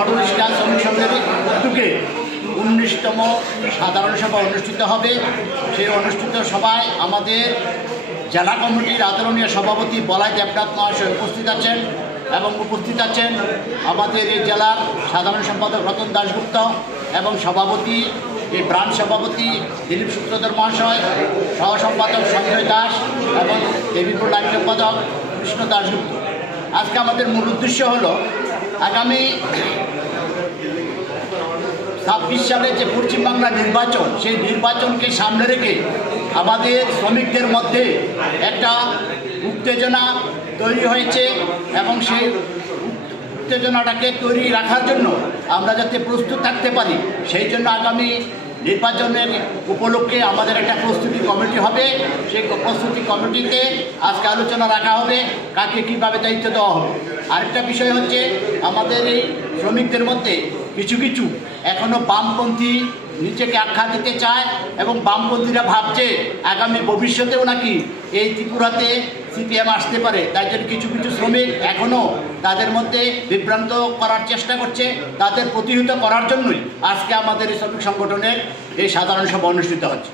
Autorickshaw শ্রমিক সংঘের উদ্যোগে 19তম সাধারণ সভা অনুষ্ঠিত হবে। সেই অনুষ্ঠিত সভায় আমাদের জেলা কমিটির আদরণীয় সভাপতি বলাই দেবনাথ মহাশয় উপস্থিত আছেন এবং উপস্থিত আছেন আমাদের এই জেলার সাধারণ সম্পাদক রতন দাশগুপ্ত এবং সভাপতি এই ব্রাঞ্চ সভাপতি দিলীপ সূত্রধর মহাশয়, সহ সম্পাদক সঞ্জয় দাস এবং দেবীপুর লাইন সম্পাদক কৃষ্ণ দাশগুপ্ত। আজকে আমাদের মূল উদ্দেশ্য হলো আগামী 26 সালে যে পশ্চিমবাংলা নির্বাচন, সেই নির্বাচনকে সামনে রেখে আমাদের শ্রমিকদের মধ্যে একটা উত্তেজনা তৈরি হয়েছে এবং সেই উত্তেজনাটাকে তৈরি রাখার জন্য আমরা যাতে প্রস্তুত থাকতে পারি, সেই জন্য আগামী নির্বাচনের উপলক্ষে আমাদের একটা প্রস্তুতি কমিটি হবে। সেই প্রস্তুতি কমিটিতে আজকে আলোচনা রাখা হবে কাকে কীভাবে দায়িত্ব দেওয়া হবে। আরেকটা বিষয় হচ্ছে আমাদের এই শ্রমিকদের মধ্যে কিছু কিছু এখনও বামপন্থী নিজেকে আখ্যা দিতে চায় এবং বামপন্থীরা ভাবছে আগামী ভবিষ্যতেও নাকি এই ত্রিপুরাতে সিপিএম আসতে পারে। তাই জন্য কিছু কিছু শ্রমিক এখনও তাদের মধ্যে বিভ্রান্ত করার চেষ্টা করছে। তাদের প্রতিহত করার জন্যই আজকে আমাদের এই শ্রমিক সংগঠনের এই সাধারণ সভা অনুষ্ঠিত হচ্ছে।